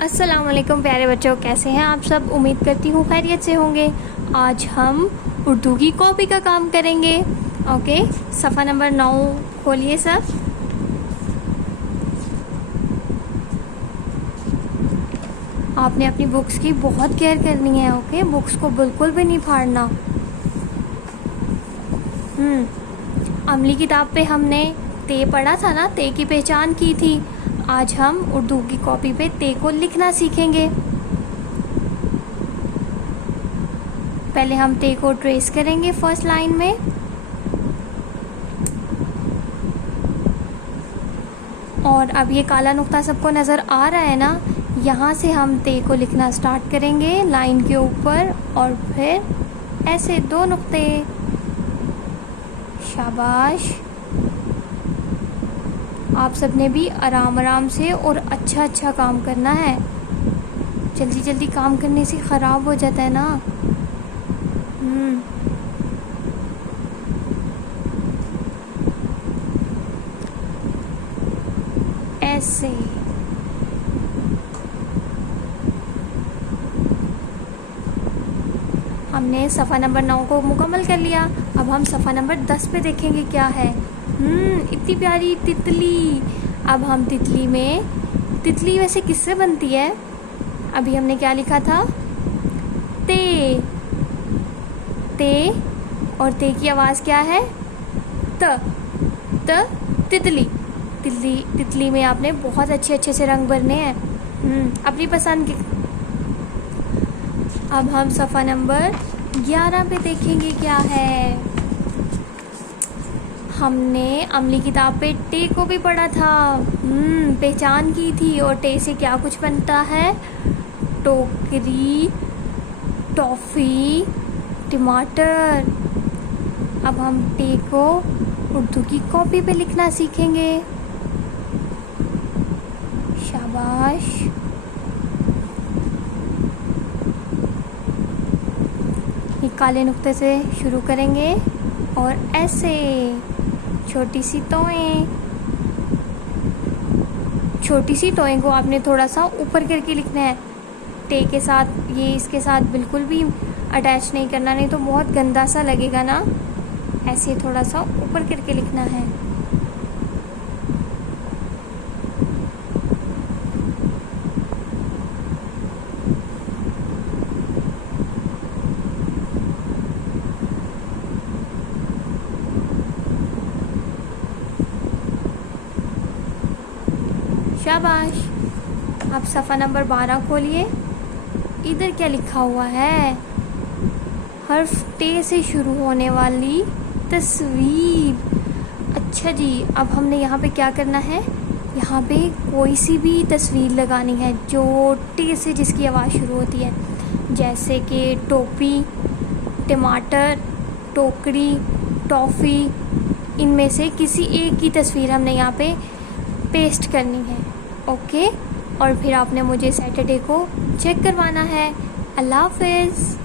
अस्सलाम वालेकुम प्यारे बच्चों, कैसे हैं आप सब। उम्मीद करती हूँ खैरियत से होंगे। आज हम उर्दू की कॉपी का काम करेंगे। ओके, सफ़ा नंबर 9 खोलिए सब। आपने अपनी बुक्स की बहुत केयर करनी है। ओके, बुक्स को बिल्कुल भी नहीं फाड़ना। अमली किताब पे हमने ते पढ़ा था ना, ते की पहचान की थी। आज हम उर्दू की कॉपी पे ते को लिखना सीखेंगे। पहले हम ते को ट्रेस करेंगे फर्स्ट लाइन में। और अब ये काला नुक्ता सबको नज़र आ रहा है ना, यहाँ से हम ते को लिखना स्टार्ट करेंगे लाइन के ऊपर, और फिर ऐसे 2 नुक्ते। शाबाश। आप सबने भी आराम आराम से और अच्छा अच्छा काम करना है। जल्दी जल्दी काम करने से ख़राब हो जाता है ना। ऐसे। हमने सफ़ा नंबर 9 को मुकम्मल कर लिया। अब हम सफ़ा नंबर 10 पे देखेंगे क्या है। इतनी प्यारी तितली। अब हम तितली में, तितली वैसे किससे बनती है? अभी हमने क्या लिखा था? ते। ते, और ते की आवाज़ क्या है? त। त, तितली। तितली में आपने बहुत अच्छे अच्छे से रंग भरने हैं, अपनी पसंद के। अब हम सफ़ा नंबर 11 पे देखेंगे क्या है। हमने अमली किताब पे टे को भी पढ़ा था, पहचान की थी। और टे से क्या कुछ बनता है? टोकरी, टॉफ़ी, टमाटर। अब हम टे को उर्दू की कॉपी पे लिखना सीखेंगे। शाबाश। ये काले नुक्ते से शुरू करेंगे और ऐसे छोटी सी तोएं। छोटी सी तोएं को आपने थोड़ा सा ऊपर करके लिखना है टे के साथ। ये इसके साथ बिल्कुल भी अटैच नहीं करना, नहीं तो बहुत गंदा सा लगेगा ना। ऐसे थोड़ा सा ऊपर करके लिखना है। शाबाश। अब सफ़ा नंबर 12 खोलिए। इधर क्या लिखा हुआ है? हर्फ टे से शुरू होने वाली तस्वीर। अच्छा जी, अब हमने यहाँ पे क्या करना है? यहाँ पे कोई सी भी तस्वीर लगानी है जो टे से, जिसकी आवाज़ शुरू होती है। जैसे कि टोपी, टमाटर, टोकरी, टॉफ़ी। इनमें से किसी एक की तस्वीर हमने यहाँ पे पेस्ट करनी है। ओके, और फिर आपने मुझे सैटरडे को चेक करवाना है। अल्लाह हाफ़िज़।